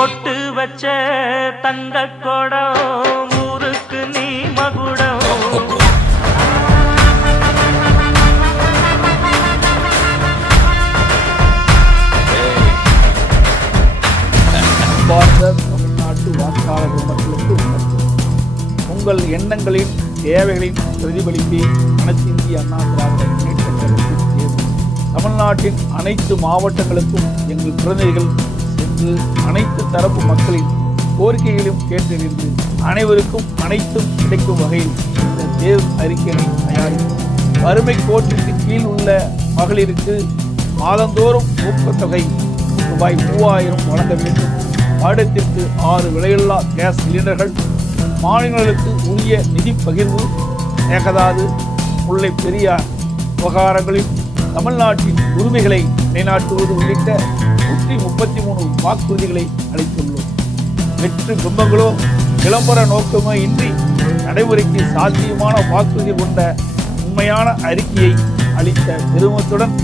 பொட்டு வச்ச தங்க கொடம் ஊருக்கு நீ மகுடம். தமிழ்நாட்டு வாக்காளர் மக்களுக்கு வணக்கம். உங்கள் எண்ணங்களின் தேவைகளின் பிரதிபலிப்பே அனைத்து இந்திய அண்ணா திராவிட முன்னேற்ற கழகத்தின் தேர்வு. தமிழ்நாட்டின் அனைத்து மாவட்டங்களுக்கும் எங்கள் பிரதிநிதிகள் சென்று அனைத்து தரப்பு மக்களின் கோரிக்கைகளையும் கேட்டறிந்து அனைவருக்கும் அனைத்தும் கிடைக்கும் வகையில் இந்த தேர்வு அறிக்கையை தயாரிக்கும். வறுமை கோட்டிற்கு கீழ் உள்ள மகளிருக்கு மாதந்தோறும் ஊக்கத்தொகை ரூபாய் 3000 வழங்க வேண்டும். வருடத்திற்கு 6 விலையில்லா கேஸ் சிலிண்டர்கள், மாநிலங்களுக்கு உரிய நிதி பகிர்வு, மேகதாது முல்லை பெரியார் விவகாரங்களில் தமிழ்நாட்டின் உரிமைகளை நிலைநாட்டுவது உள்ளிட்ட 133 வாக்குறுதிகளை அளித்துள்ளோம். வெற்று பிம்பங்களோ விளம்பர நோக்கமோ இன்றி நடைமுறைக்கு சாத்தியமான வாக்குறுதி கொண்ட உண்மையான அறிக்கையை அளித்த பெருமத்துடன்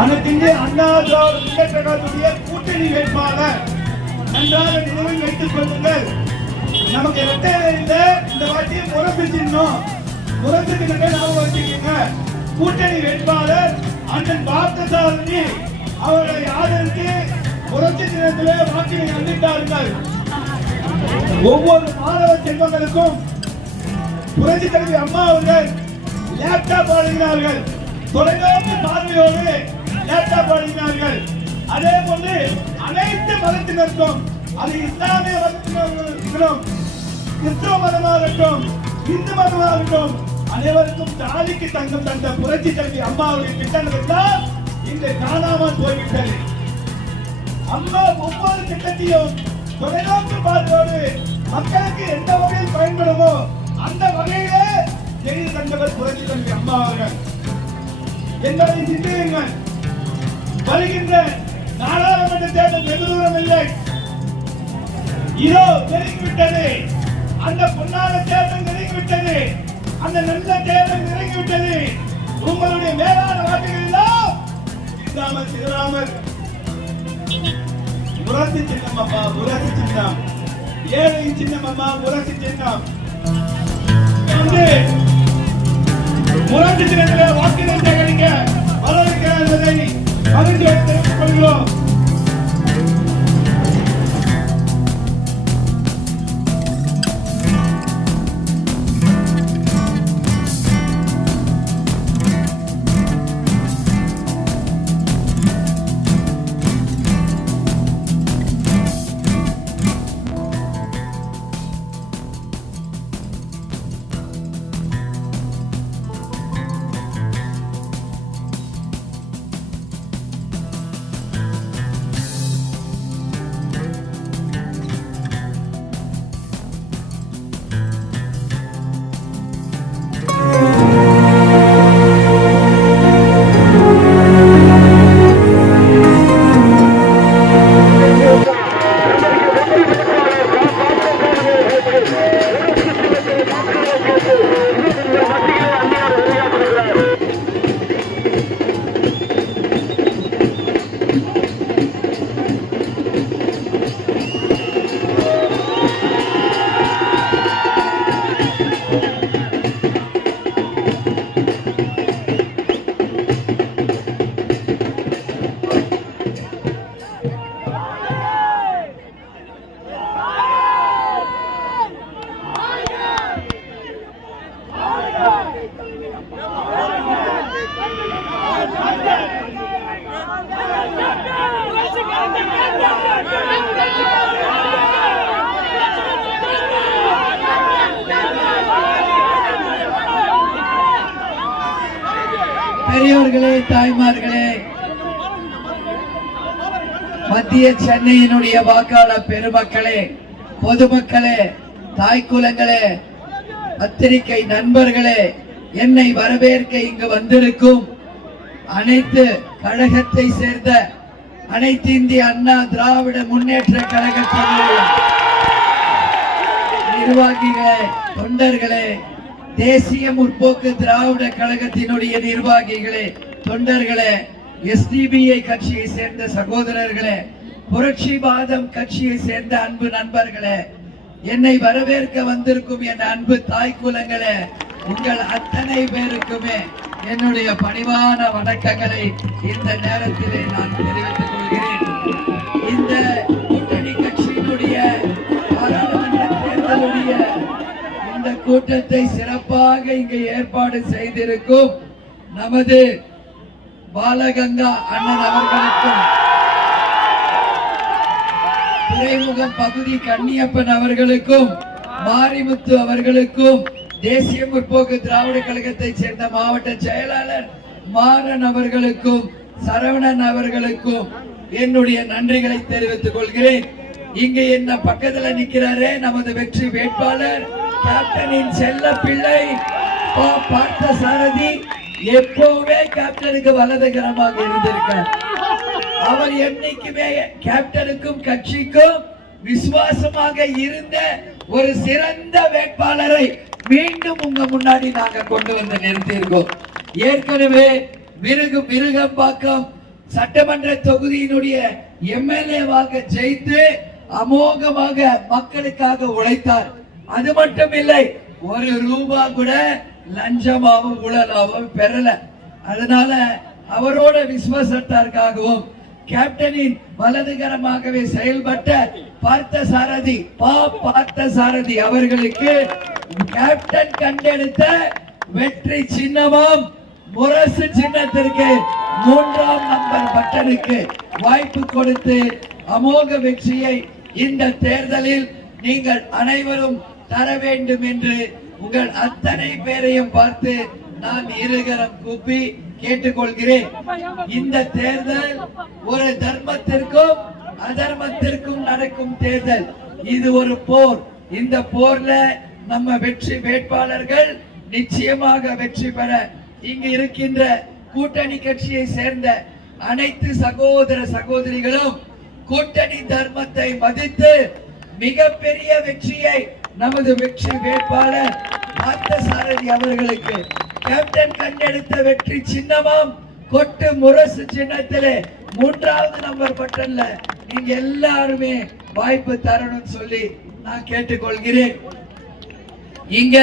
அனைத்து இந்திய அண்ணா திராவிட முன்னேற்ற கழகத்துடைய கூட்டணி வேட்பாளர் நன்றாக நினைவில் வைத்துக் கொள்ளுங்கள். நமக்கு ரெட்டையில இந்த வாட்டி முரசு சின்னம், முரசு சின்னத்தை ஞாபகம் வச்சுக்கீங்க. கூட்டணி வேட்பாளர் அண்ணன் பார்த்தசாரதி அவர்களை ஆதரித்து முரசு சின்னத்திலே வாக்கினை அளித்தார்கள். ஒவ்வொரு மாணவ செல்வங்களுக்கும் புரட்சி தலைவி அம்மா அவர்கள் லேப்டாப் வழங்கினார்கள். தொலைநோக்கு பார்வையோடு லேப்டாப் வழங்கினார்கள். அதே போன்று அனைத்து மதத்தினருக்கும், அது இஸ்லாமிய மதத்தினர்களும், கிறிஸ்துவ மதமாகட்டும், இந்து மதமாகட்டும், அனைவருக்கும் தாலிக்கு தங்கம் தந்த புரட்சி தலைவி அம்மா அவர்களின் திட்டங்கள் எல்லாம் இன்று காணாமல் போய்விட்டது. அம்மா ஒவ்வொரு திட்டத்தையும் தொலைநோக்கு பார்வையோடு மக்களுக்கு எந்த வகையில் பயன்படுமோ அந்த வகையிலே செய்து தந்தவர் புரட்சி தலைவி அம்மா அவர்கள் என்பதை சிந்தியுங்கள். வருகின்ற நாடாளுமன்ற தேர்தல் வெகு தூரம் இல்லை, இதோ நெருங்கிவிட்டது. அந்த பொன்னான தேர்தல் நெருங்கிவிட்டது. அந்த நல்ல தேர்தல் நெருங்கிவிட்டது. உங்களுடைய மேலான வாக்குகள் எல்லாம் சிந்தாமல் முரசு சின்னம் அம்மா, முரசு சின்னம், ஏழை சின்னம் அம்மா, முரசு சின்னம். முரசு சின்னத்திலே வாக்குகள் சேகரிக்க வரவிருக்கிறார் என்பதை மகிழ்ச்சியோடு தெரிவித்துக் கொள்கிறோம். பெரியோர்களே, தாய்மார்களே, மத்திய சென்னையினுடைய வாக்காளர் பெருமக்களே, பொதுமக்களே, தாய்க்குலங்களே, பத்திரிகை நண்பர்களே, என்னை வரவேற்க இங்கு வந்திருக்கும் அனைத்து கழகத்தை சேர்ந்த அனைத்து இந்திய அண்ணா திராவிட முன்னேற்ற கழகத்தினுடைய நிர்வாகிகளே, தொண்டர்களே, தேசிய முற்போக்கு திராவிட கழகத்தினுடைய நிர்வாகிகளே, தொண்டர்களே, SDPI கட்சியை சேர்ந்த சகோதரர்களே, புரட்சிவாதம் கட்சியை சேர்ந்த அன்பு நண்பர்களே, என்னை வரவேற்க வந்திருக்கும் என் அன்பு தாய்க்குலங்களே, உங்கள் அத்தனை பேருக்குமே என்னுடைய பணிவான வணக்கங்களை இந்த நேரத்திலே நான் தெரிவித்துக் கொள்கிறேன். இந்த கூட்டணி கட்சியினுடைய பாராளுமன்ற தேர்தலுடைய இந்த கூட்டத்தை சிறப்பாக இங்கு ஏற்பாடு செய்திருக்கும் நமது பாலகங்கா அண்ணன் அவர்களுக்கும், துறைமுகம் பகுதி கன்னியப்பன் அவர்களுக்கும், மாரிமுத்து அவர்களுக்கும், தேசிய முற்போக்கு திராவிட கழகத்தை சேர்ந்த மாவட்ட செயலாளர் மாறன் அவர்களுக்கும், சரவணன் அவர்களுக்கும் என்னுடைய நன்றிகளை தெரிவித்துக் கொள்கிறேன். இங்க என்ன பக்கத்துல நிக்கிறாரே நமது வெற்றி வேட்பாளர் கேப்டனின் செல்ல பிள்ளை பார்த்த சாரதி, எப்பவுமே கேப்டனுக்கு வலதுகரமாக இருந்திருக்கார். அவர் என்னைக்குமே கேப்டனுக்கும் கட்சிக்கும் விசுவாசமாக இருந்த ஒரு சிறந்த வேட்பாளரை மீண்டும் உங்க முன்னாடி நாங்க கொண்டு வந்து நிறுத்தியிருக்கோம். ஏற்கனவே மிருகம்பாக்கம் சட்டமன்ற தொகுதியினுடைய எம்எல்ஏவாக ஜெயித்து அமோகமாக மக்களுக்காக உழைத்தார். அது மட்டும் இல்லை, ஒரு ரூபா கூட லஞ்சமாவும் ஊழலாவும் பெறல. அதனால அவரோட விசுவாசத்தாருக்காகவும் கேப்டனின் வலதுகரமாகவே செயல்பட்ட பார்த்தசாரதி அவர்களுக்கு கேப்டன் கண்டெடுத்த வெற்றி சின்னமும் முரசு சின்னத்திற்கு 3ஆம் நம்பர் பட்டனுக்கு வாய்ப்பு கொடுத்து அமோக வெற்றியை இந்த தேர்தலில் நீங்கள் அனைவரும் தர வேண்டும் என்று உங்கள் அத்தனை பேரையும் பார்த்து நான் இருகரம் கூப்பி கேட்டுக்கொள்கிறேன். இந்த தேர்தல் ஒரு தர்மத்திற்கும் அதர்மத்திற்கும் நடக்கும் தேர்தல். இது ஒரு போர். இந்த போர்ல நம்ம வெற்றி வேட்பாளர்கள் நிச்சயமாக வெற்றி பெற இங்கு இருக்கின்ற கூட்டணி கட்சியை சேர்ந்த அனைத்து சகோதர சகோதரிகளும் கூட்டணி தர்மத்தை மதித்து மிகப்பெரிய வெற்றியை நமது வெற்றி வேட்பாளர் பார்த்தசாரதி அவர்களுக்கு கேப்டன் கண்டெடுத்த வெற்றி சின்னமும் கொட்டு முரசு சின்னத்திலே 3ஆவது நம்பர் பட்டன்ல நீங்க எல்லாருமே வாய்ப்பு தரணும் சொல்லி நான் கேட்டுக்கொள்கிறேன். இங்க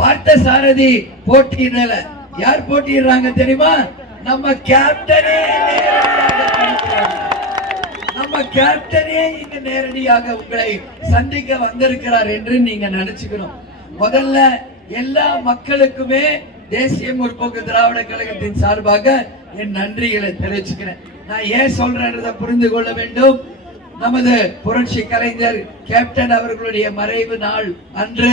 பார்த்தசாரதி போட்டியிடல. யார் போட்டியிடுறாங்க தெரியுமா? நம்ம கேப்டனே இங்க நேரடியாக உங்களை சந்திக்க வந்திருக்கிறார் என்று நீங்க நினைச்சுக்கணும். முதல்ல எல்லா மக்களுக்குமே தேசிய முற்போக்கு திராவிட கழகத்தின் சார்பாக என் நன்றிகளை தெரிவிச்சுக்கிறேன். நான் ஏன் சொல்றேன்றதை புரிந்து கொள்ள வேண்டும். நமது புரட்சி கலைஞர் கேப்டன் அவர்களுடைய மறைவு நாள் அன்று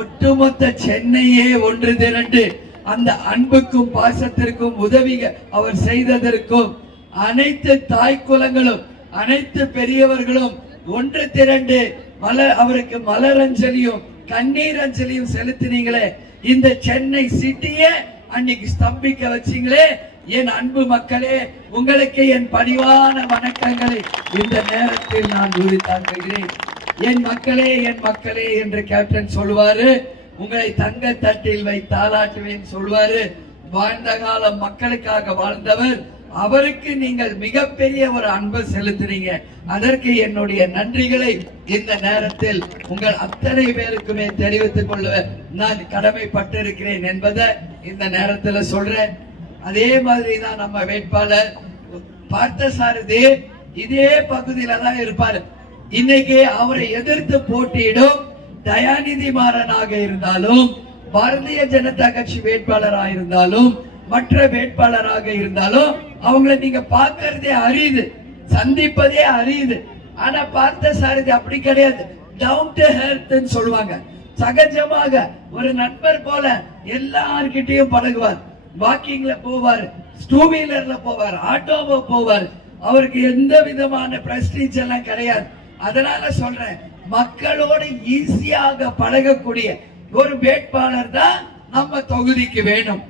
ஒட்டுமொத்த சென்னையே ஒன்று திரண்டு அந்த அன்புக்கும் பாசத்திற்கும் உதவி அவர் செய்ததற்கும் அனைத்து தாய் குலங்களும் அனைத்து பெரியவர்களும் ஒன்று திரண்டு அவருக்கு மலரஞ்சலியும் கண்ணீர் அஞ்சலியும் செலுத்தினீங்களே. இந்த சென்னை சிட்டியை அன்னைக்கு ஸ்தம்பிக்க வச்சீங்களே. என் அன்பு மக்களே, உங்களுக்கு என் பணிவான வணக்கங்களை இந்த நேரத்தில் நான் உரித்தாக்குகிறேன். என் மக்களே என்று கேப்டன் சொல்லுவாரு. உங்களை தங்க தட்டில் வை தாளாட்டுவேன் சொல்வாரு. வாழ்ந்த காலம் மக்களுக்காக வாழ்ந்தவர். அவருக்கு நீங்கள் மிகப்பெரிய ஒரு அன்பு செலுத்துறீங்க. அதற்கு என்னுடைய நன்றிகளை இந்த நேரத்தில் உங்கள் அத்தனை பேருக்குமே தெரிவித்துக் கொள்ள நான் கடமைப்பட்டிருக்கிறேன் என்பதை இந்த நேரத்தில் சொல்றேன். அதே மாதிரி தான் நம்ம வேட்பாளர் பார்த்தசாரதி இதே பகுதியில தான் இருப்பாரு. இன்னைக்கு அவரை எதிர்த்து போட்டியிடும் தயாநிதி மாறனாக இருந்தாலும் பாரதிய ஜனதா கட்சி வேட்பாளராக இருந்தாலும் மற்ற வேட்பாளராக இருந்தாலும் அவங்களை நீங்க பார்க்கறதே அரியுது, சந்திப்பதே அரியுது. ஆனா பார்த்தசாரதி அப்படி கிடையாது. டவுன் டு ஹெர்த் சொல்லுவாங்க. சகஜமாக ஒரு நண்பர் போல எல்லார்கிட்டையும் பழகுவார். வாக்கிங்ல போவார், டூ வீலர்ல போவார், ஆட்டோவோ போவார். அவருக்கு எந்த விதமான பிரஸ்டீஜ் எல்லாம் கிடையாது. அதனால சொல்றேன், மக்களோடு ஈஸியாக பழகக்கூடிய ஒரு வேட்பாளர் தான் நம்ம தொகுதிக்கு வேணும்.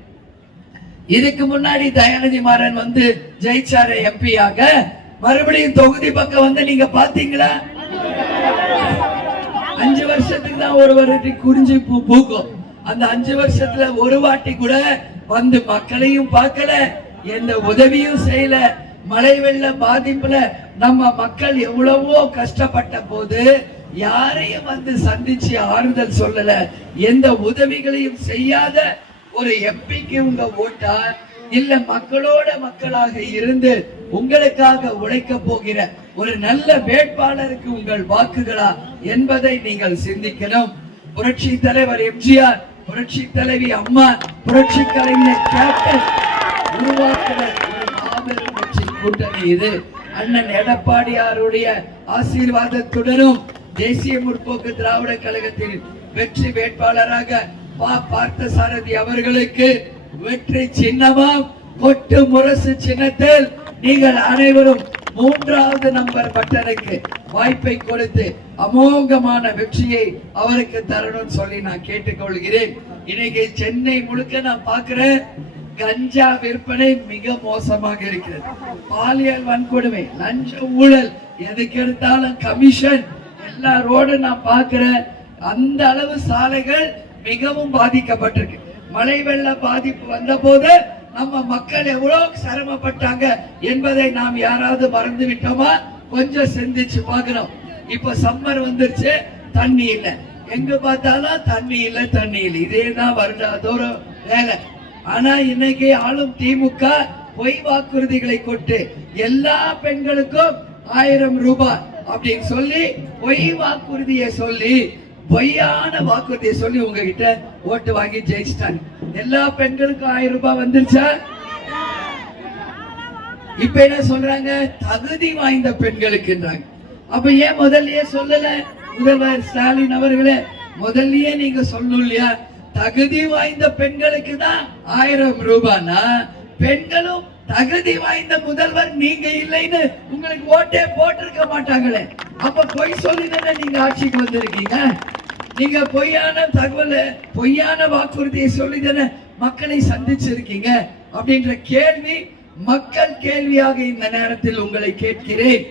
இதுக்கு முன்னாடி தயாநிதி மாறன் வந்து ஜெயிச்சாரு எம்பியாக. மறுபடியும் தொகுதி பக்கம் வந்து நீங்க பாத்தீங்களா? 5 வருஷத்துக்கு தான் ஒரு வாட்டி குறிஞ்சி பூ பூக்கும். அந்த 5 வருஷத்துல ஒரு வாட்டி கூட வந்து மக்களையும் பார்க்கல, எந்த உதவியும் செய்யல. மழை வெள்ள பாதிப்புல நம்ம மக்கள் எவ்வளவோ கஷ்டப்பட்ட போது யாரையும் வந்து சந்திச்சு ஆறுதல் சொல்லல, எந்த உதவிகளையும் செய்யாத ஒரு எம்பிக்கு உங்க ஓட்டா இல்ல மக்களோட மக்களாக இருந்து உங்களுக்காக உழைக்க போகிற ஒரு நல்ல வேட்பாளருக்கு உங்கள் வாக்குகளா என்பதை நீங்கள் சிந்திக்கணும். புரட்சி தலைவர் எம்ஜிஆர், புரட்சி தலைவி அம்மா, புரட்சி கலைஞர் கேப்டன் உருவாக்குற ஒரு மாபெரும் வெற்றி கூட்டணி இது. அண்ணன் எடப்பாடியாருடைய ஆசீர்வாதத்துடனும் தேசிய முற்போக்கு திராவிட கழகத்தின் வெற்றி வேட்பாளராக பார்த்தசாரதி அவர்களுக்கு வெற்றி சின்னமும் கொட்டு முரசு சின்னத்தில் நீங்கள் அனைவரும் 3ஆவது நம்பர் பட்டனுக்கு வாய்ப்பை கொடுத்து அமோகமான வெற்றியை அவருக்கு தரணும் சொல்லி நான் கேட்டுக்கொள்கிறேன். இன்னைக்கு சென்னை முழுக்க நான் பார்க்கிறேன், கஞ்சா விற்பனை மிக மோசமாக இருக்கிறது. பாலியல் வன்கொடுமை, லஞ்ச ஊழல், எதுக்கு எடுத்தாலும் கமிஷன், எல்லாரோடு நான் பார்க்கிறேன். அந்த அளவு சாலைகள் மிகவும் பாதிக்கப்பட்டிருக்கு. மழை வெள்ள பாதிப்பு வந்த போது நம்ம மக்கள் எவ்வளவு சிரமப்பட்டாங்க என்பதை நாம் யாராவது மறந்து விட்டோமா? கொஞ்சம் சிந்திச்சு பார்க்கணும். இப்ப சம்மர் வந்துருச்சு, தண்ணி இல்ல, எங்க பார்த்தாலும் தண்ணி இல்ல தண்ணி இல்ல, இதேதான் வருடாதோறும் வேலை. ஆனா இன்னைக்கு ஆளும் திமுக பொய் வாக்குறுதிகளை கொண்டு எல்லா பெண்களுக்கும் 1000 ரூபாய் அப்படின்னு சொல்லி பொய் வாக்குறுதியை சொல்லி பொய்யான வாக்குறுதியை சொல்லி உங்ககிட்ட ஓட்டு வாங்கி ஜெயிச்சிட்டாங்க. எல்லா பெண்களுக்கும் 1000 ரூபாய் வந்துருச்சா? இப்ப என்ன சொல்றாங்க? தகுதி வாய்ந்த பெண்களுக்குன்றாங்க. அப்ப ஏன் முதல்லயே சொல்லல முதல்வர் ஸ்டாலின் அவர்களே? முதல்லயே நீங்க சொல்லணும் இல்லையா? தகுதி வாய்ந்த பெண்களுக்கு தான் 1000 ரூபாய்னா பெண்களும் தகுதி வாய்ந்த முதல்வர் நீங்க இல்லைன்னு உங்களுக்கு ஓட்டே போட்டிருக்க மாட்டாங்களே. அப்ப பொய் சொல்லி தானே நீங்க ஆட்சிக்கு வந்திருக்கீங்க. நீங்க பொய்யான தகவல் பொய்யான வாக்குறுதியை சொல்லி தானே மக்களை சந்திச்சிருக்கீங்க அப்படின்ற கேள்வி மக்கள் கேள்வியாக இந்த நேரத்தில் உங்களை கேட்கிறேன்.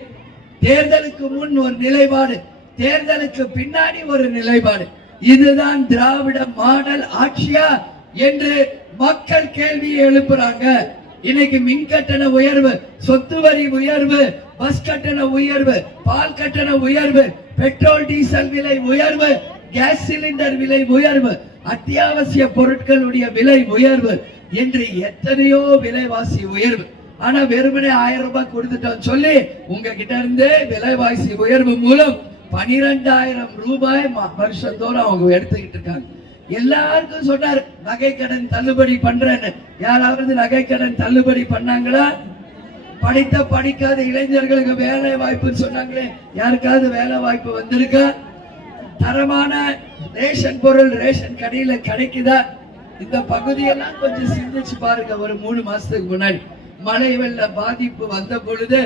தேர்தலுக்கு முன் ஒரு நிலைப்பாடு, தேர்தலுக்கு பின்னாடி ஒரு நிலைப்பாடு. இதுதான் திராவிட மாடல் ஆட்சியா என்று மக்கள் கேள்வியை எழுப்புறாங்க. இன்னைக்கு மின் கட்டண உயர்வு, சொத்து வரி உயர்வு, பஸ் கட்டண உயர்வு, பால் கட்டண உயர்வு, பெட்ரோல் டீசல் விலை உயர்வு, கேஸ் சிலிண்டர் விலை உயர்வு, அத்தியாவசிய பொருட்களுடைய விலை உயர்வு என்று எத்தனையோ விலைவாசி உயர்வு. ஆனா வெறுமனே 1000 ரூபாய் கொடுத்துட்டோம் சொல்லி உங்ககிட்ட இருந்து விலைவாசி உயர்வு மூலம் 12000 ரூபாய் வருஷத்தோறும் அவங்க எடுத்துக்கிட்டு இருக்காங்க. எல்லாருக்கும் சொன்னாரு நகை கடன் தள்ளுபடி பண்றேன்னு. யாராவது நகை கடன் தள்ளுபடி பண்ணாங்களா? படித்த படிக்காத இளைஞர்களுக்கு வேலை வாய்ப்பு சொன்னாங்களே, யாருக்காவது வேலை வாய்ப்பு வந்திருக்கா? தரமான ரேஷன் பொருள் ரேஷன் கடையில கிடைக்குதா? இந்த பகுதியெல்லாம் கொஞ்சம் சிந்திச்சு பாருங்க. ஒரு 3 மாசத்துக்கு முன்னாடி மழை வெள்ள பாதிப்பு வந்த பொழுது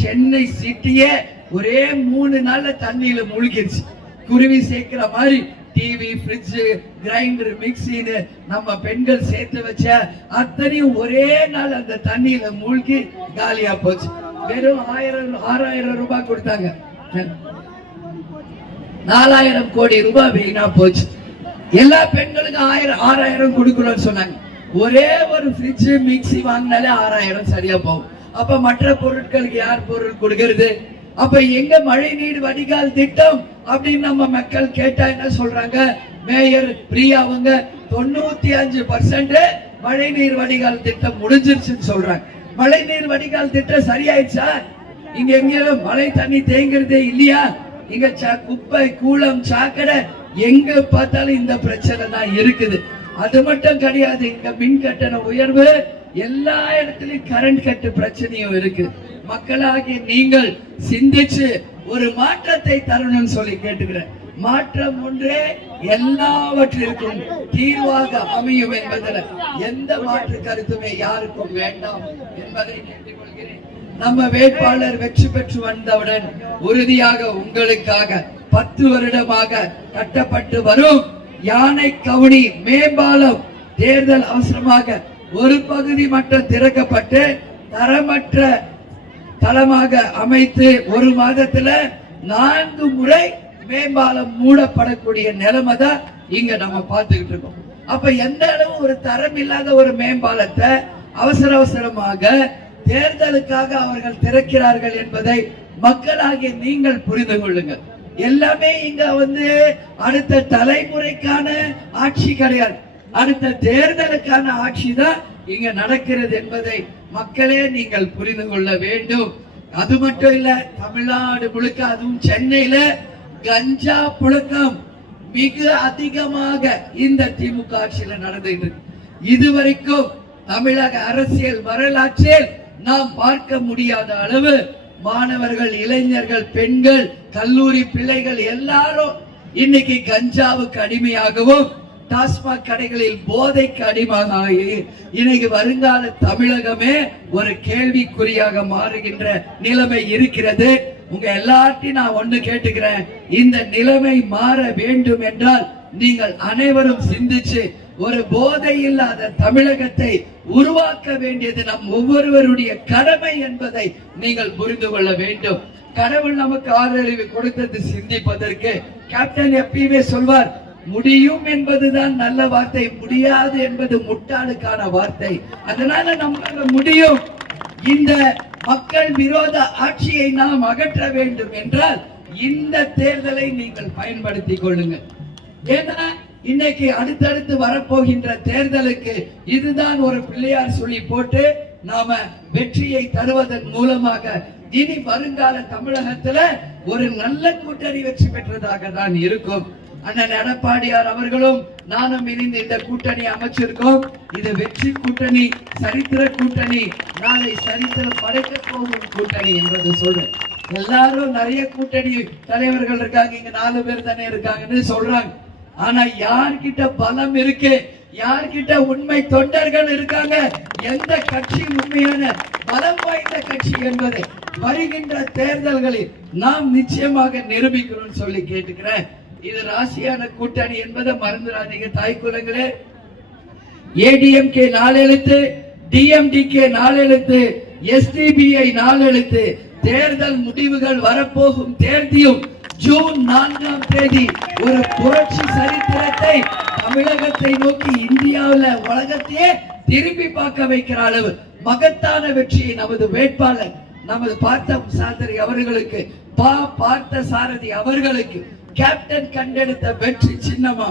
சென்னை சிட்டியே ஒரே 3 நாள்ல தண்ணியில மூழ்கிடுச்சு. குருவி சேர்க்கிற மாதிரி டிவி, ஃப்ரிட்ஜ், கிரைண்டர், மிக்சின்னு நம்ம பெண்கள் சேர்த்து வச்ச அத்தனையும் ஒரே நாள் அந்த தண்ணியில மூழ்கி காலியா போச்சு. வெறும் 6000 ரூபாய் கொடுத்தாங்க, 4000 கோடி ரூபாய் வீணா போச்சு. எல்லா பெண்களுக்கும் 6000 கொடுக்கணும்னு சொன்னாங்க. ஒரே ஒரு ஃப்ரிட்ஜ், மிக்சி வாங்கினாலே 6000 சரியா போகும். அப்ப மற்ற பொருட்களுக்கு யார் பொருள் கொடுக்கிறது? அப்ப எங்க மழை நீர் வடிகால் திட்டம் அப்படின்னு நம்ம மக்கள் கேட்டா என்ன சொல்றாங்க? மேயர் பிரியா அவங்க 95% மழை நீர் வடிகால் திட்டம் முடிஞ்சிருச்சுன்னு சொல்றாங்க. மழை நீர் வடிகால் திட்டம் சரியாயிடுச்சா? இங்க எங்கேயும் மழை தண்ணி தேங்குறதே இல்லையா? இங்க குப்பை, கூளம், சாக்கடை எங்க பார்த்தாலும் இந்த பிரச்சனை தான் இருக்குது. அது மட்டும் கிடையாது, இங்க மின் கட்டண உயர்வு, எல்லா இடத்துலயும் கரண்ட் கட்டு பிரச்சனையும் இருக்கு. மக்களாகிய நீங்கள் சிந்திச்சு ஒரு மாற்றத்தை தரணும்னு சொல்லி கேட்டுக்கிறேன். மாற்றம் ஒன்றே எல்லாவற்றிற்கும் தீர்வாக அமையும் என்பதில் எந்த மாற்று கருத்துமே யாருக்கும் வேண்டாம் என்பதை கேட்டுக்கொள்கிறேன். நம்ம வேட்பாளர் வெற்றி பெற்று வந்தவுடன் உறுதியாக உங்களுக்காக 10 வருடமாக கட்டப்பட்டு வரும் யானை கவுனி மேம்பாலம் தேர்தல் அவசரமாக ஒரு பகுதி மட்டும் திறக்கப்பட்டு தரமற்ற தளமாக அமைத்து 1 மாதத்துல 4 முறை மேம்பாலம் மூடப்படக்கூடிய நிலைமை தான் இங்க நம்ம பார்த்துக்கிட்டு இருக்கோம். அப்ப எந்த அளவு ஒரு தரம் இல்லாத ஒரு மேம்பாலத்தை அவசரமாக தேர்தலுக்காக அவர்கள் திறக்கிறார்கள் என்பதை மக்களாகிய நீங்கள் புரிந்து கொள்ளுங்கள். எல்லாமே இங்க அடுத்த தலைமுறைக்கான ஆட்சி கிடையாது, அடுத்த தேர்தலுக்கான ஆட்சி தான் இங்க நடக்கிறது என்பதை மக்களே நீங்கள் புரிந்து கொள்ள வேண்டும். அது மட்டும் இல்ல, தமிழ்நாடு முழுக்க அதுவும் சென்னையில கஞ்சா புழக்கம் மிக அதிகமாக இந்த திமுக ஆட்சியில நடந்துட்டு இதுவரைக்கும் தமிழக அரசியல் வரலாற்றில் நாம் பார்க்க முடியாத அளவு மாணவர்கள், இளைஞர்கள், பெண்கள், கல்லூரி பிள்ளைகள் எல்லாரும் இன்னைக்கு கஞ்சாவுக்கு அடிமையாகவும் டாஸ்மாக் கடைகளில் போதைக்கு அடிமையாக இன்னைக்கு வருங்கால தமிழகமே ஒரு கேள்விக்குறியாக மாறுகின்ற நிலைமை இருக்கிறது. உங்க எல்லார்ட்டையும் நான் ஒண்ணு கேட்டுக்கிறேன், இந்த நிலைமை மாற வேண்டும் என்றால் நீங்கள் அனைவரும் சிந்திச்சு ஒரு போதை இல்லாத தமிழகத்தை உருவாக்க வேண்டியது நம் ஒவ்வொருவருடைய கடமை என்பதை நீங்கள் புரிந்து கொள்ள வேண்டும். கடவுள் நமக்கு ஆறறிவு கொடுத்தது சிந்திப்பதற்கு. கேப்டன் எப்பயுமே சொல்வார், முடியும் என்பதுதான் நல்ல வார்த்தை, முடியாது என்பது முட்டாளுக்கான வார்த்தை. அதனால நம்மளால முடியும். இந்த மக்கள் விரோத ஆட்சியை நாம் அகற்ற வேண்டும் என்றால் இந்த தேர்தலை நீங்கள் பயன்படுத்திக் கொள்ளுங்கள். ஏன்னா இன்னைக்கு அடுத்தடுத்து வரப்போகின்ற தேர்தலுக்கு இதுதான் ஒரு பிள்ளையார் சொல்லி போட்டு நாம வெற்றியை தருவதன் மூலமாக இனி வருங்கால தமிழகத்துல ஒரு நல்ல கூட்டணி வெற்றி பெற்றதாக தான் இருக்கும். அண்ணன் எடப்பாடியார் அவர்களும் நானும் இணைந்து இந்த கூட்டணி அமைச்சிருக்கோம். இது வெற்றி கூட்டணி, சரித்திர கூட்டணி, நாளை சரித்திரம் படைக்க போகும் கூட்டணி என்பது சொல்றேன். எல்லாரும் நிறைய கூட்டணி தலைவர்கள் இருக்காங்க, இங்க 4 பேர் தானே இருக்காங்கன்னு சொல்றாங்க. ஆனா யார்கிட்ட பலம் இருக்கு, யார்கிட்ட உண்மை தொண்டர்கள் இருக்காங்க, எந்த கட்சி உண்மையான பலம் வாய்ந்த கட்சி என்பதை வருகின்ற தேர்தல்களில் நாம் நிச்சயமாக நிரூபிக்கணும்னு சொல்லி கேட்டுக்கிறேன். இது ராசியான கூட்டணி என்பதை மறந்துடாதீங்க தாய் குலங்களே. ஏடிஎம்கே 4 எழுத்து, டிஎம்டிகே 4 எழுத்து, எஸ்டிபிஐ 4 எழுத்து. தேர்தல் முடிவுகள் வரப்போகும் தேதியும் ஜூன் 4ஆம் தேதி ஒரு புரட்சி சரித்திரத்தை தமிழகத்தை நோக்கி இந்தியாவில் உலகத்தையே திரும்பி பார்க்க வைக்கிற அளவு மகத்தான வெற்றியை நமது வேட்பாளர் நமது பார்த்த சாரதி அவர்களுக்கு பார்த்த சாரதி அவர்களுக்கு கேப்டன் கண்டெடுத்த வெற்றி சின்னமா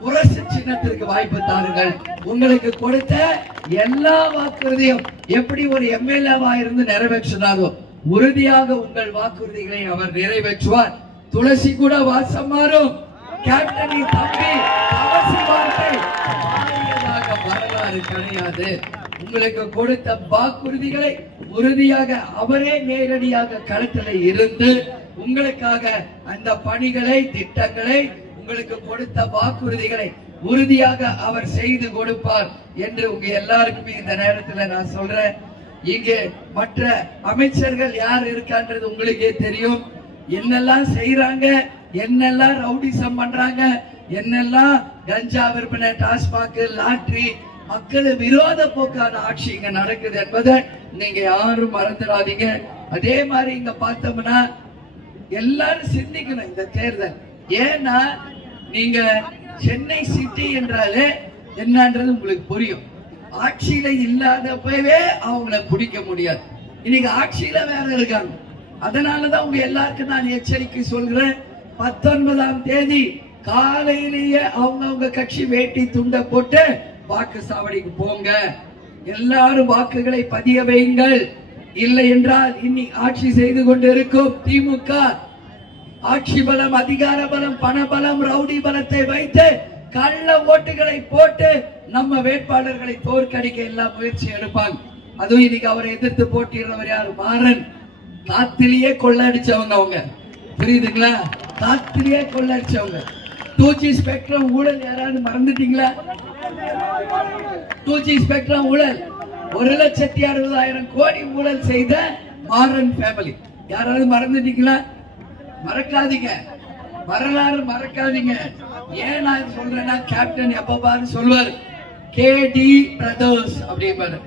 முரசு சின்னத்திற்கு வாய்ப்பு தாருங்கள். உங்களுக்கு கொடுத்த எல்லா வாக்குறுதியும் எப்படி ஒரு எம்எல்ஏவா இருந்து நிறைவேற்றினாலும் உறுதியாக உங்கள் வாக்குறுதிகளை அவர் நிறைவேற்றுவார். துளசி கூட வாசம் மாறும். கேப்டனின் தம்பி துளசி வார்த்தை வரலாறு கிடையாது. உங்களுக்கு கொடுத்த வாக்குறுதிகளை உறுதியாக அவரே நேரடியாக களத்தில் இருந்து உங்களுக்காக அந்த பணிகளை, திட்டங்களை, உங்களுக்கு கொடுத்த வாக்குறுதிகளை உறுதியாக அவர் செய்து கொடுப்பார் என்று உங்க எல்லாருக்குமே இந்த நேரத்தில் நான் சொல்றேன். இங்கே மற்ற அமைச்சர்கள் யார் இருக்கான்றது உங்களுக்கே தெரியும். என்னெல்லாம் செய்யறாங்க, என்னெல்லாம் ரவுடிசம் பண்றாங்க, என்னெல்லாம் கஞ்சா விற்பனை, டாஸ்மாக், லாட்டரி, மக்கள் விரோத போக்கான ஆட்சி இங்க நடக்குது என்பதை நீங்க யாரும் மறந்துடாதீங்க. அதே மாதிரி இங்க பார்த்தோம்னா எல்லாரும் சிந்திக்கணும் இந்த தேர்தல். ஏன்னா நீங்க சென்னை சிட்டி என்றாலே என்னன்றது உங்களுக்கு புரியும். ஆட்சியில இல்லாதப்பவே அவங்கள பிடிக்க முடியாது. இன்னைக்கு ஆட்சியில வேற இருக்காங்க. அதனாலதான் உங்க எல்லாருக்கும் நான் எச்சரிக்கை சொல்கிறேன். 19ஆம் தேதி காலையிலேயே அவங்க கட்சி வேட்டி துண்டை போட்டு வாக்கு சாவடிக்கு போங்க. எல்லாரும் வாக்குகளை பதிய வையுங்கள். இல்லை என்றால் இன்னி ஆட்சி செய்து கொண்டிருக்கும் திமுக ஆட்சி பலம், அதிகார பலம், பண பலம், ரவுடி பலத்தை வைத்து கள்ள ஓட்டுகளை போட்டு நம்ம வேட்பாளர்களை தோற்கடிக்க எல்லா முயற்சி எடுப்பாங்க. அதுவும் இன்னைக்கு அவரை எதிர்த்து போட்டியிடுறவர் யாரு? மாறன். காத்திலேயே கொள்ளடிச்சவங்க அவங்க, புரியுதுங்களா? காத்திலேயே கொள்ளடிச்சவங்க. 2G ஸ்பெக்ட்ரம் ஊழல் யாராவது மறந்துட்டீங்களா? 2G ஸ்பெக்ட்ரம் ஊழல் 1,60,60,000 கோடி ஊழல் செய்த மாறன் ஃபேமிலி யாராவது மறந்துட்டீங்களா? மறக்காதீங்க, வரலாறு மறக்காதீங்க. ஏன் நான் சொல்றேன்னா, கேப்டன் எப்ப பாரு சொல்வார் கேடி பிரதர்ஸ் அப்படிம்பாரு.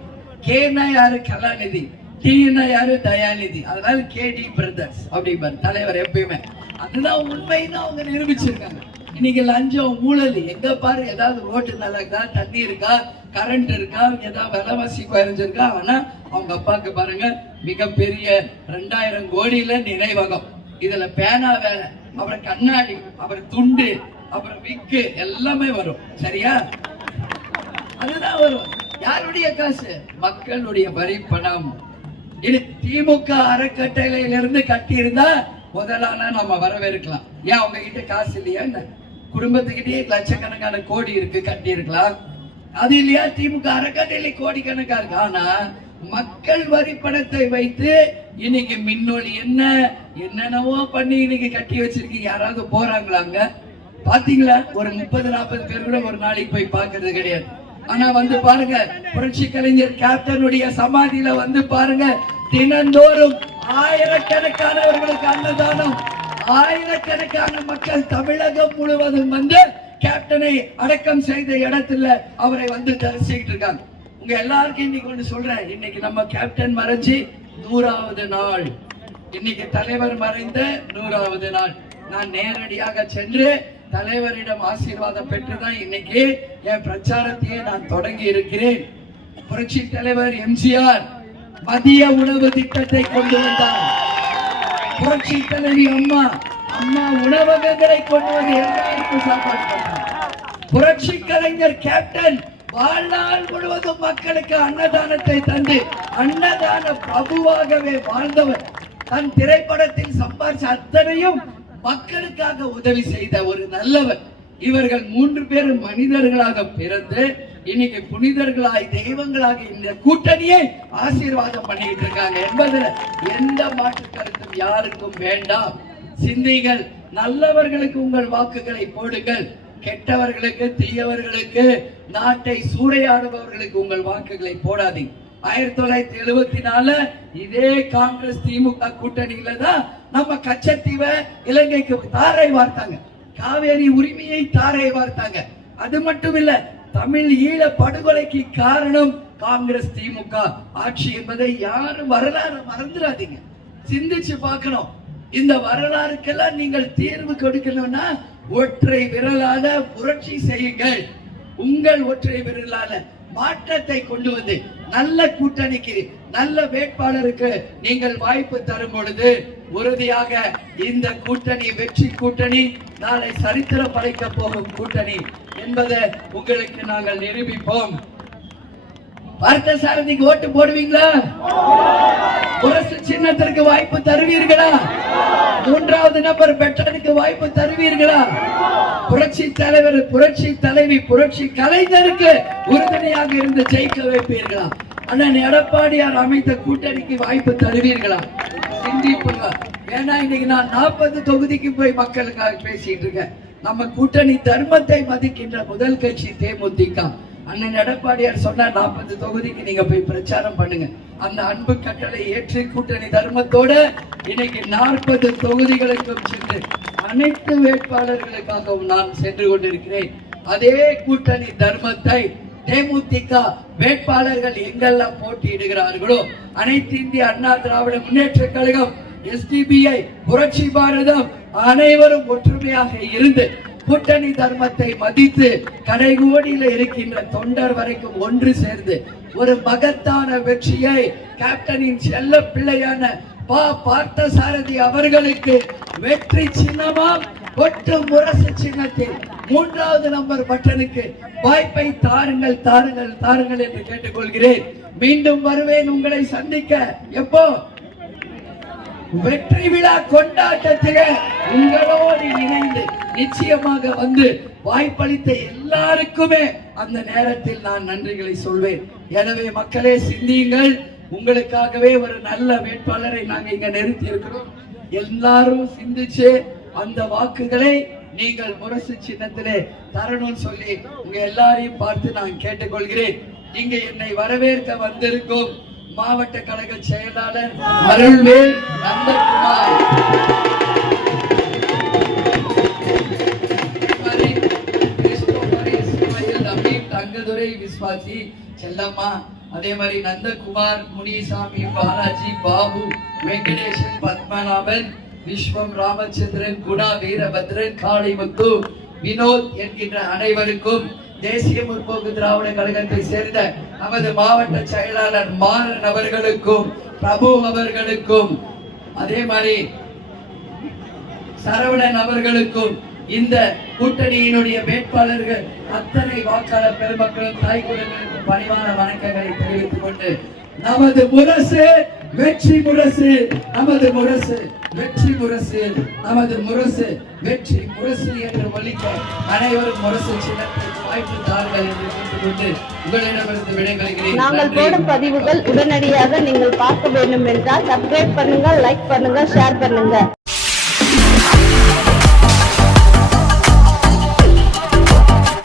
கேனா யாரு? கலாநிதி. டீனா யாரு? தயாநிதி. அதனால கேடி பிரதர்ஸ் அப்படிம்பாரு தலைவர் எப்பயுமே. அதுதான் உண்மைன்னு அவங்க நிரூபிச்சிருக்காங்க. இன்னைக்கு லஞ்சம், ஊழல் எங்க பாரு. ஏதாவது ரோட்டு நல்லா இருக்கா, தண்ணி இருக்கா, கரண்ட் இருக்கா, ஏதாவது விலைவாசி குறைஞ்சிருக்கா? ஆனா அவங்க அப்பாவுக்கு பாருங்க மிகப்பெரிய 2000 கோடியில நினைவகம். இதுல பேனா வேலை, அப்புறம் கண்ணாடி, அப்புறம் துண்டு, அப்புறம் விக்கு எல்லாமே வரும். சரியா? அதுதான் வரும். யாருடைய காசு? மக்களுடைய வரி பணம். இது திமுக அறக்கட்டளையிலிருந்து கட்டி இருந்தா முதலான நம்ம வரவேற்கலாம். ஏன் அவங்க கிட்ட காசு இல்லையா? குடும்பத்துக்கிட்டே லட்சக்கணக்கான கோடி இருக்கு, கட்டி இருக்கலாம். அது இல்லையா? திமுக அறக்கட்டளை கோடிக்கணக்கா இருக்கு. ஆனா மக்கள் வரி பணத்தை வைத்து இன்னைக்கு மின்னொலி என்னென்னவோ பண்ணி இன்னைக்கு கட்டி வச்சிருக்கீங்க. யாராவது போறாங்களாங்க? பாத்தீங்களா? ஒரு 30-40 பேர் கூட ஒரு நாளைக்கு போய் பாக்குறது கிடையாது. ஆனா வந்து பாருங்க, புரட்சி கலைஞர் கேப்டனுடைய சமாதியில வந்து பாருங்க, தினந்தோறும் ஆயிரக்கணக்கானவர்களுக்கு அன்னதானம், ஆயிரக்கணக்கான மக்கள் தமிழகம் முழுவதும் வந்து கேப்டனை அடக்கம் செய்த இடத்துல அவரை வந்து தரிசிக்கிட்டு இருக்காங்க. உங்க எல்லாருக்கும் இன்னைக்கு ஒன்று சொல்றேன். இன்னைக்கு நம்ம கேப்டன் மறைஞ்சி 100வது நாள். இன்னைக்கு தலைவர் மறைந்த 100வது நாள். நான் நேரடியாக சென்று தலைவரிடம் ஆசீர்வாதம் பெற்றுதான் இன்னைக்கு என் பிரச்சாரத்தையே நான் தொடங்கி இருக்கிறேன். புரட்சி தலைவர் எம்ஜிஆர் மதிய உணவு திட்டத்தை கொண்டு வந்தார். புரட்சி தலைவி அம்மா உணவகங்களை கொண்டு வந்து எல்லாருக்கும் சாப்பாடு போட்டார். புரட்சி கலைஞர் கேப்டன் வாழ்நாள் முழுவதும் மக்களுக்கு அன்னதானத்தை தந்து அன்னதான பிரபுவாகவே வாழ்ந்தவர். தன் திரைப்படத்தில் சம்பாதிச்ச அத்தனையும் மக்களுக்காக உதவி செய்த ஒரு நல்லவர். இவர்கள் 3 பேரும் மனிதர்களாக பிறந்து இன்னைக்கு புனிதர்களாய் தெய்வங்களாக இந்த கூட்டணியை ஆசீர்வாதம் பண்ணிட்டு இருக்காங்க என்பதுல எந்த மாற்று கருத்தும் யாருக்கும் வேண்டாம். சிந்திகள், நல்லவர்களுக்கு உங்கள் வாக்குகளை போடுங்கள், கெட்டவர்களுக்கு தீயவர்களுக்கு நாட்டை சூறையாடுபவர்களுக்கு உங்கள் வாக்குகளை போடாதீங்க. 1974 இதே காங்கிரஸ் திமுக கூட்டணியில தான் நம்ம கச்சத்தீவை இலங்கைக்கு தாரை வார்த்தாங்க, காவேரி உரிமையை தாரை வார்த்தாங்க. அது மட்டும் இல்ல, தமிழ் ஈழ படுகொலைக்கு காரணம் காங்கிரஸ் திமுக ஆட்சி என்பதை யாரும் வரலாறு மறந்துடாதீங்க. சிந்திச்சு பார்க்கணும். இந்த வரலாறுக்கெல்லாம் நீங்கள் தீர்வு கொடுக்கணும்னா ஒற்றை விரலால புரட்சி செய்யுங்கள். உங்கள் ஒற்றை விரலால மாற்றத்தை கொண்டு வந்து நல்ல கூட்டணிக்கு நல்ல வேட்பாளருக்கு நீங்கள் வாய்ப்பு தரும் பொழுது உறுதியாக இந்த கூட்டணி வெற்றி கூட்டணி, நாளை சரித்திரம் படைக்க போகும் கூட்டணி என்பதை உங்களுக்கு நாங்கள் நிரூபிப்போம். பார்த்தசாரதிக்கு ஓட்டு போடுவீங்களா? முரசு சின்னத்திற்கு வாய்ப்பு தருவீர்களா? 3வது நம்பர் பெற்றனுக்கு வாய்ப்பு தருவீர்களா? புரட்சி தலைவர், புரட்சி தலைவி, புரட்சி கலைஞருக்கு உறுதுணையாக இருந்து ஜெயிக்க வைப்பீர்களா? அண்ணன் எடப்பாடியார் அமைத்த கூட்டணிக்கு வாய்ப்பு தருவீர்களா? சிந்திப்புங்க. ஏன்னா இன்னைக்கு நான் 40 தொகுதிக்கு போய் மக்களுக்காக பேசிட்டு இருக்கேன். நம்ம கூட்டணி தர்மத்தை மதிக்கின்ற முதல் கட்சி தேமுதிக. அண்ணன் எடப்பாடியார் சொன்னா 40 தொகுதிக்கு நீங்க போய் பிரச்சாரம் பண்ணுங்க. அந்த அன்பு கட்டளை ஏற்று கூட்டணி தர்மத்தோட இன்னைக்கு 40 தொகுதிகளுக்கும் சென்று அனைத்து வேட்பாளர்களுக்காகவும் நான் சென்று கொண்டிருக்கிறேன். அதே கூட்டணி தர்மத்தை தேமுதிக வேட்பாளர்கள் எங்கெல்லாம் போட்டியிடுகிறார்களோ, அனைத்து இந்திய அண்ணா திராவிட முன்னேற்ற கழகம், SDPI, புரட்சி பாரதம் அனைவரும் ஒற்றுமையாக இருந்து கூட்டணி தர்மத்தை மதித்து கடைகோடியில இருக்கின்ற தொண்டர் வரைக்கும் ஒன்று சேர்ந்து ஒரு மகத்தான வெற்றியை கேப்டனின் செல்ல பிள்ளையான பார்த்தசாரதி அவர்களுக்கு வெற்றி சின்னமாம் கொட்டு முரசு சின்னத்தில் 3வது நம்பர் பட்டனுக்கு வாய்ப்பை தாருங்கள் தாருங்கள் தாருங்கள் என்று கேட்டுக்கொள்கிறேன். மீண்டும் வருவேன் உங்களை சந்திக்க. எப்போ? வெற்றி விழா கொண்டாட்டத்திலே உங்களோடு இணைந்து நிச்சயமாக வந்து வாய்ப்பளித்த எல்லாருக்குமே அந்த நேரத்தில் நான் நன்றிகளை சொல்வேன். எனவே மக்களே சிந்தியுங்கள். உங்களுக்காகவே ஒரு நல்ல வேட்பாளரை நாங்க இங்க நிறுத்தி இருக்கிறோம். எல்லாரும் சிந்திச்சு அந்த வாக்குகளை நீங்கள் முரசு சின்னத்திலே தரணும்னு சொல்லி உங்க எல்லாரையும் பார்த்து நான் கேட்டுக்கொள்கிறேன். இங்க என்னை வரவேற்க வந்திருக்கும் மாவட்ட கழக செயலாளர் அருள்வேல் நந்தகுமார், தங்கதுரை விஸ்வாசி செல்லம்மா, அதே மாதிரி நந்தகுமார், முனிசாமி, பாலாஜி, பாபு, வெங்கடேசன், பத்மநாபன், விஸ்வம், ராமச்சந்திரன், குணா, வீரபத்ரன், காளிமுத்து, வினோத் என்கின்ற அனைவருக்கும் தேசிய முற்போக்கு திராவிட கழகத்தை சேர்ந்த நமது மாவட்ட செயலாளர் மாறன் அவர்களுக்கும், பிரபு அவர்களுக்கும், அதே மாதிரி சரவணன் அவர்களுக்கும், இந்த கூட்டணியினுடைய வேட்பாளர்கள் அத்தனை வாக்காளர் பெருமக்களும் தாய் குழந்தைகளுக்கும் பணிவான வணக்கங்களை தெரிவித்துக் கொண்டு நமது முரசு வெற்றி முரசு, நமது முரசு வெற்றி முரசு, நமது முரசு வெற்றி முரசு என்று ஒலிக்க அனைவரும் முரசு சின்னத்தை வாய்ப்பு தாருங்கள் என்று கேட்டுக்கொண்டு உங்களிடமிருந்து விடைபெறுகிறேன். நாங்கள் போடும் பதிவுகள் உடனடியாக நீங்கள் பார்க்க வேண்டும் என்றால் சப்ஸ்கிரைப் பண்ணுங்க, லைக் பண்ணுங்க, ஷேர் பண்ணுங்க.